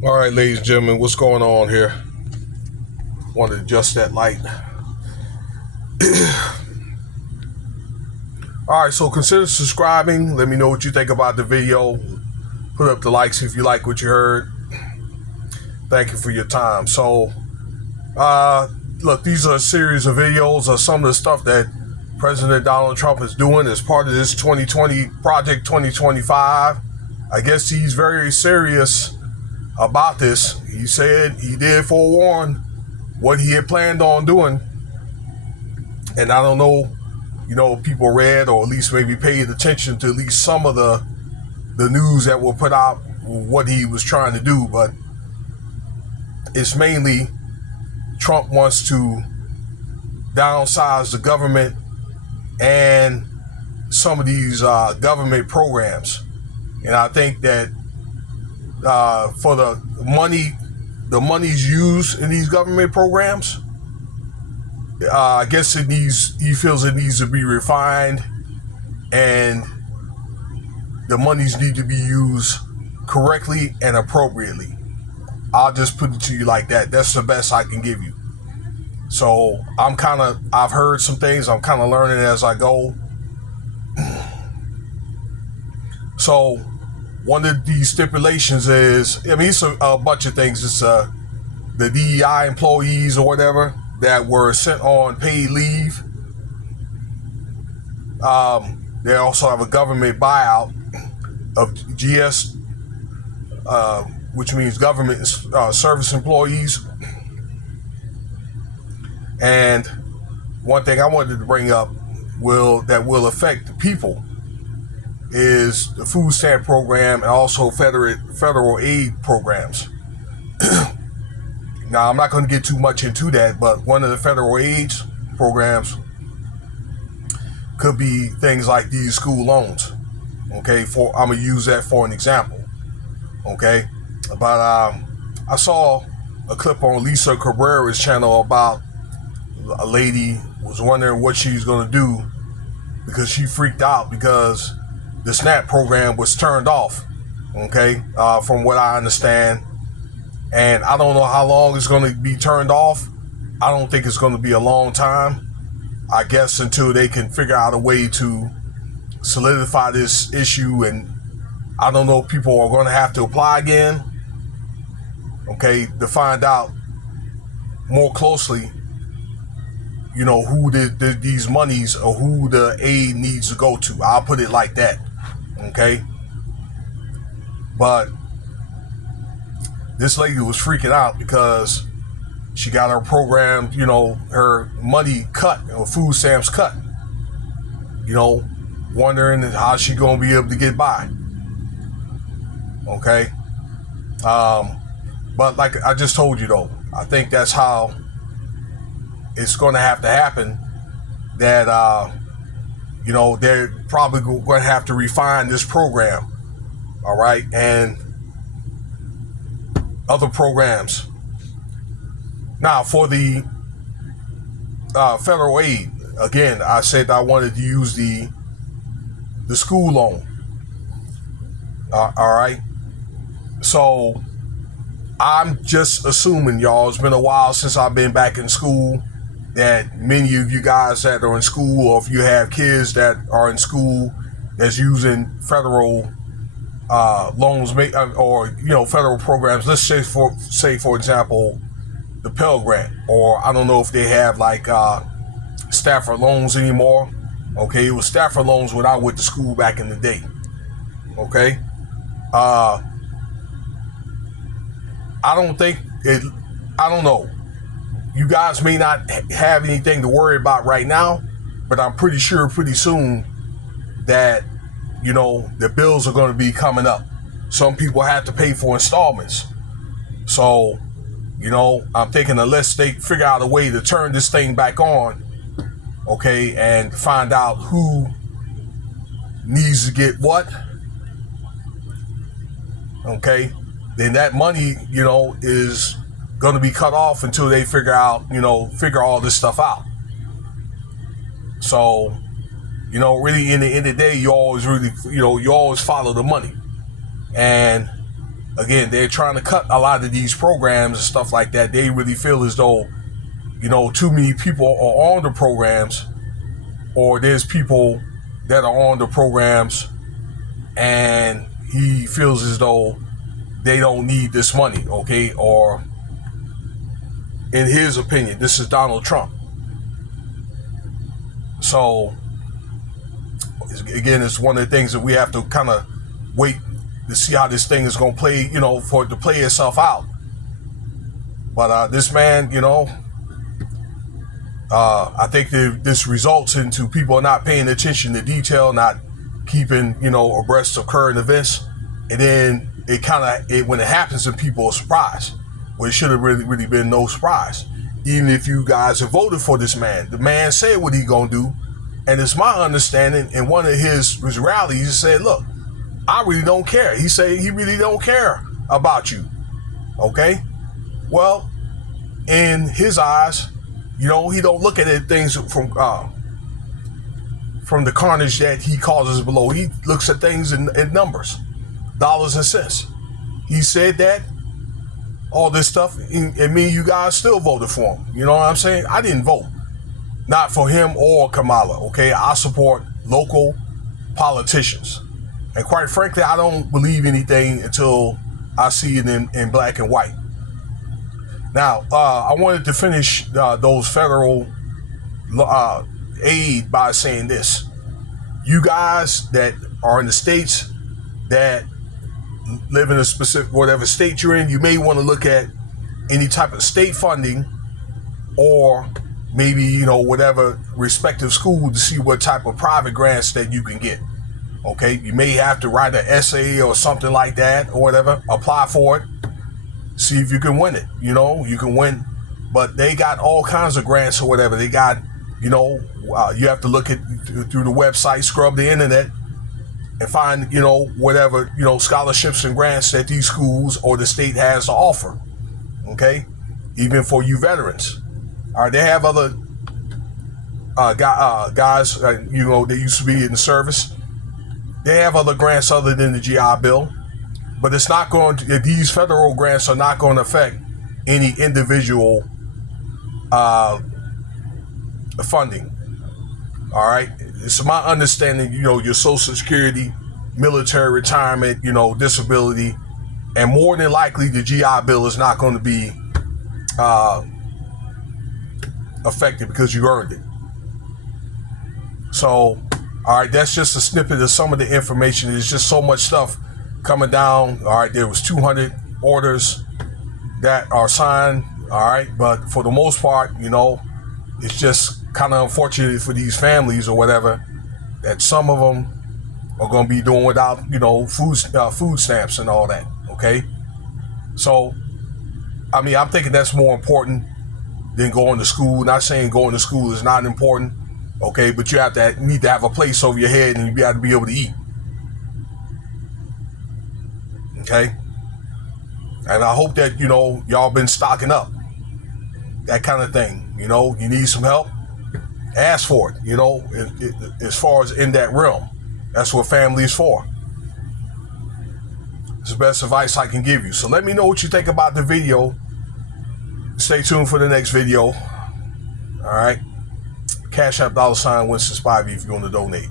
All right, ladies and gentlemen, what's going on here? Want to adjust that light. All right, so consider subscribing. Let me know what you think about the video. Put up the likes if you like what you heard. Thank you for your time. So, look, these are a series of videos of some of the stuff that President Donald Trump is doing as part of this 2020 Project 2025. I guess he's very serious about this. He said he did forewarn what he had planned on doing. And I don't know, people read or at least maybe paid attention to at least some of the news that were put out, what he was trying to do. But it's mainly Trump wants to downsize the government and some of these government programs. And I think that for the money's used in these government programs, I guess he feels it needs to be refined, and the monies need to be used correctly and appropriately. I'll just put it to you like that. That's the best I can give you. So I've heard some things. I'm kind of learning as I go. So one of these stipulations is, it's a bunch of things. It's the DEI employees or whatever that were sent on paid leave. They also have a government buyout of GS, which means government service employees. And one thing I wanted to bring up that will affect the people is the food stamp program and also federal aid programs. Now, I'm not going to get too much into that, but one of the federal aid programs could be things like these school loans. Okay, I'm going to use that for an example. Okay, but I saw a clip on Lisa Cabrera's channel about a lady was wondering what she's going to do because she freaked out because the SNAP program was turned off. Okay, from what I understand. And I don't know how long it's going to be turned off. I don't think it's going to be a long time. I guess until they can figure out a way to solidify this issue. And I don't know if people are going to have to apply again. Okay, to find out more closely, who these monies or who the aid needs to go to. I'll put it like that. Okay. But this lady was freaking out because she got her program, her money cut, or food stamps cut. Wondering how she gonna be able to get by. Okay. But like I just told you though, I think that's how it's gonna have to happen. That they're probably gonna have to refine this program. All right, and other programs. Now, for the federal aid, again, I said I wanted to use the school loan. All right. So I'm just assuming, y'all, it's been a while since I've been back in school, that many of you guys that are in school, or if you have kids that are in school that's using federal loans, or federal programs. Let's say for example, the Pell Grant, or I don't know if they have like Stafford loans anymore. Okay, it was Stafford loans when I went to school back in the day. Okay, I don't think it. I don't know. You guys may not have anything to worry about right now, but I'm pretty sure pretty soon that the bills are going to be coming up. Some people have to pay for installments. So, I'm thinking unless they figure out a way to turn this thing back on, okay, and find out who needs to get what, okay, then that money, is going to be cut off until they figure all this stuff out. So, really, in the end of the day, you always follow the money. And again, they're trying to cut a lot of these programs and stuff like that. They really feel as though, too many people are on the programs, or there's people that are on the programs, and he feels as though they don't need this money, okay? Or in his opinion, this is Donald Trump. So, again, it's one of the things that we have to kind of wait to see how this thing is going to play, for it to play itself out. But this man, I think that this results into people not paying attention to detail, not keeping, abreast of current events. And then when it happens to people, are surprised. Well, it should have really been no surprise. Even if you guys have voted for this man, the man said what he gonna do. And it's my understanding in one of his rallies, he said, look, I really don't care. He said he really don't care about you. Okay? Well, in his eyes, he don't look at things from the carnage that he causes below. He looks at things in numbers, dollars and cents. He said that, all this stuff, and me and you guys still voted for him. You know what I'm saying? I didn't vote. Not for him or Kamala, okay? I support local politicians. And quite frankly, I don't believe anything until I see it in black and white. Now, I wanted to finish those federal aid by saying this. You guys that are in the states that live in a specific, whatever state you're in, you may want to look at any type of state funding, or maybe, whatever respective school, to see what type of private grants that you can get. Okay, you may have to write an essay or something like that, or whatever, apply for it, see if you can win it. You can win, but they got all kinds of grants or whatever. They got, you have to look at through the website, scrub the internet, and find, whatever, scholarships and grants that these schools or the state has to offer. Okay? Even for you veterans. All right, they have other guys, they used to be in the service. They have other grants other than the GI Bill. But it's not going to, these federal grants are not going to affect any individual funding. All right? It's my understanding, your Social Security, military retirement, disability, and more than likely the GI Bill is not going to be affected because you earned it. So, all right, that's just a snippet of some of the information. There's just so much stuff coming down. All right, there was 200 orders that are signed. All right, but for the most part, it's just kind of unfortunate for these families or whatever that some of them are going to be doing without, food stamps and all that. Okay, so I'm thinking that's more important than going to school. Not saying going to school is not important, okay, but you need to have a place over your head and you got to be able to eat. Okay, and I hope that y'all been stocking up, that kind of thing. You need some help, ask for it. As far as in that realm, that's what family is for. It's the best advice I can give you. So let me know what you think about the video. Stay tuned for the next video. All right. Cash App $Winston Spivey if you want to donate.